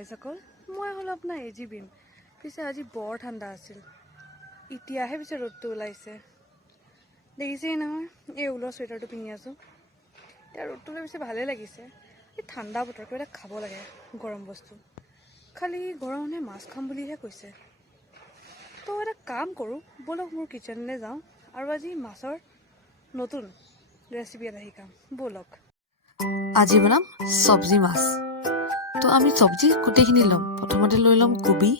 গাইসকল, মই হ'লো আপোনাৰ এজি বিম। পিছে আজি বৰ ঠাণ্ডা আছিল, এতিয়াহে পিছে ৰ'দটো ওলাইছে। দেখিছেই নহয়, এই ঊলৰ চুৱেটাৰটো পিন্ধি আছোঁ। এতিয়া ৰ'দটো ওলাই পিছে ভালেই লাগিছে। এই ঠাণ্ডা বতৰ কিবা এটা খাব লাগে, গৰম বস্তু। খালি ঘৰৰ মানুহে মাছ খাম বুলিহে কৈছে। তো এটা কাম কৰোঁ, ব'লক মোৰ কিটচেনলৈ যাওঁ আৰু আজি মাছৰ নতুন ৰেচিপি এটা শিকাম, ব'লক। আজি বনাম চব্জি মাছ। তো আমি চব্জি গোটেইখিনি ল'ম। প্ৰথমতে লৈ ল'ম কবি,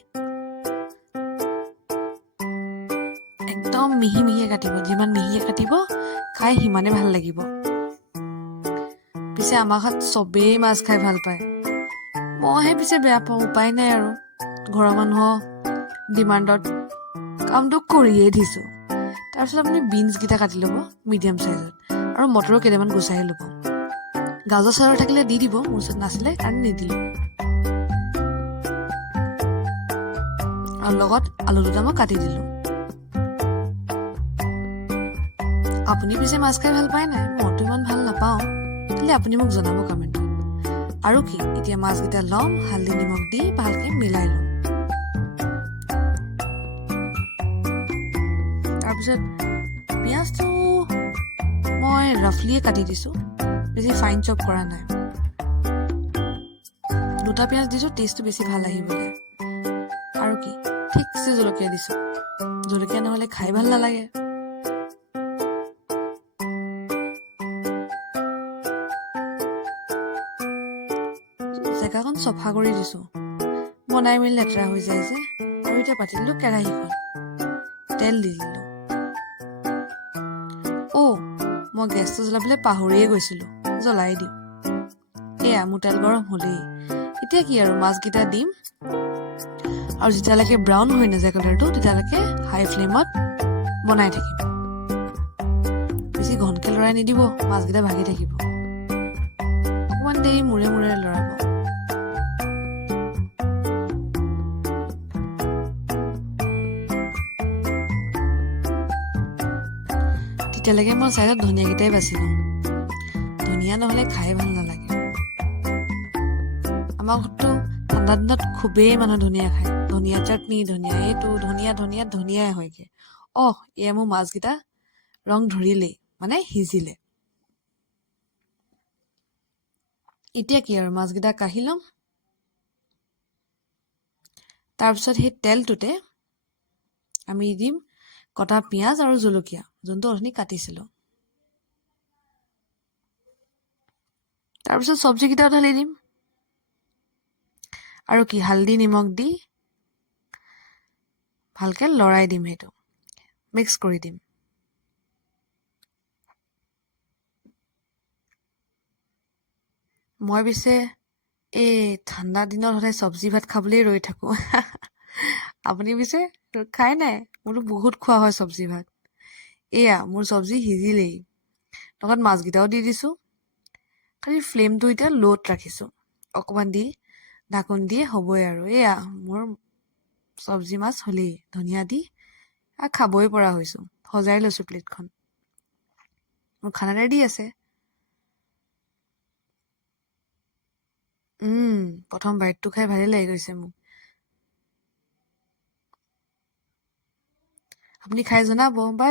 একদম মিহি মিহিয়ে কাটিব। যিমান মিহিয়ে কাটিব খাই সিমানে ভাল লাগিব। পিছে আমাৰ ঘৰত চবেই মাছ খাই ভাল পায়, মইহে পিছে বেয়া পাওঁ। উপায় নাই আৰু, ঘৰৰ মানুহৰ ডিমাণ্ডত কামটো কৰিয়েই দিছোঁ। তাৰপিছত আপুনি বিনছকেইটা কাটি ল'ব মিডিয়াম চাইজত, আৰু মটৰো কেইটামান গুচাই ল'ব। গাজৰ চাজৰ থাকিলে দি দিব, মোৰ ওচৰত নাছিলে কাৰণে নিদিলোঁ। আৰু লগত আলু দুটা মই কাটি দিলোঁ। আপুনি পিছে মাছ খাই ভাল পায় নাই? মইতো ইমান ভাল নাপাওঁ, তেতিয়াহ'লে আপুনি মোক জনাব কমেণ্টত। আৰু কি, এতিয়া মাছকেইটা ল'ম, হালধি নিমখ দি ভালকৈ মিলাই ল'ম। তাৰপিছত পিঁয়াজটো মই ৰাফলিয়ে কাটি দিছোঁ, বেছি ফাইন চপ কৰা নাই। দুটা পিঁয়াজ দিছোঁ, টেষ্টটো বেছি ভাল আহিবলৈ। আৰু কি, ঠিকছে জলকীয়া দিছোঁ, জলকীয়া নহ'লে খাই ভাল নালাগে। জেগাখন চফা কৰি দিছোঁ, বনাই মেলি লেতেৰা হৈ যায় যে। আৰু এতিয়া পাতি দিলোঁ কেৰাহীখন, তেল দি দিলোঁ। মই গেছটো জ্বলাবলৈ পাহৰিয়ে গৈছিলোঁ, জ্বলাই দিওঁ। এয়া মোৰ তেল গৰম হ'লেই। এতিয়া কি আৰু, মাছকেইটা দিম আৰু যেতিয়ালৈকে ব্ৰাউন হৈ নাযায় কালাৰটো, তেতিয়ালৈকে হাই ফ্লেমত বনাই থাকিম। বেছি ঘনকৈ লৰাই নিদিব, মাছকেইটা ভাগি থাকিব। অকণমান দেৰি মূৰে মূৰে লৰাব। তেতিয়ালৈকে মই চাইডত ধনিয়াকেইটাই বাছি লওঁ। ধনিয়া নহ'লে খাই ভাল নালাগে। আমাৰ ঘৰততো ঠাণ্ডা দিনত খুবেই মানুহ ধনিয়া খায়। ধনিয়া চাটনি, ধনিয়া এইটো, ধনিয়াই হয়গে। এয়া মোৰ মাছকেইটা ৰং ধৰিলেই, মানে সিজিলে। এতিয়া কি আৰু, মাছকেইটা কাঢ়ি ল'ম। তাৰপিছত সেই তেলটোতে আমি দিম কটা পিঁয়াজ আৰু জলকীয়া, যোনটো অথনি কাটিছিলোঁ। তাৰপিছত চব্জিকেইটা ঢালি দিম। আৰু কি, হালধি নিমখ দি ভালকৈ লৰাই দিম, সেইটো মিক্স কৰি দিম। মই পিছে এই ঠাণ্ডা দিনত সদায় চব্জি ভাত খাবলৈ ৰৈ থাকোঁ। আপুনি পিছে খাই নাই? মোৰতো বহুত খোৱা হয় চব্জি ভাত। এয়া মোৰ চব্জি সিজিলেই, লগত মাছকেইটাও দি দিছোঁ। খালি ফ্লেমটো এতিয়া ল'ত ৰাখিছোঁ, অকণমান দি ঢাকোন দিয়ে হ'বই আৰু। এয়া মোৰ চব্জি মাছ হ'লেই, ধনিয়া দি খাবই পৰা হৈছোঁ। সজাই লৈছোঁ প্লেটখন, মোৰ খানা ৰেডি আছে। প্ৰথম বাইটটো খাই ভালেই লাগি গৈছে মোক। আপুনি খাই জনাব। বাই।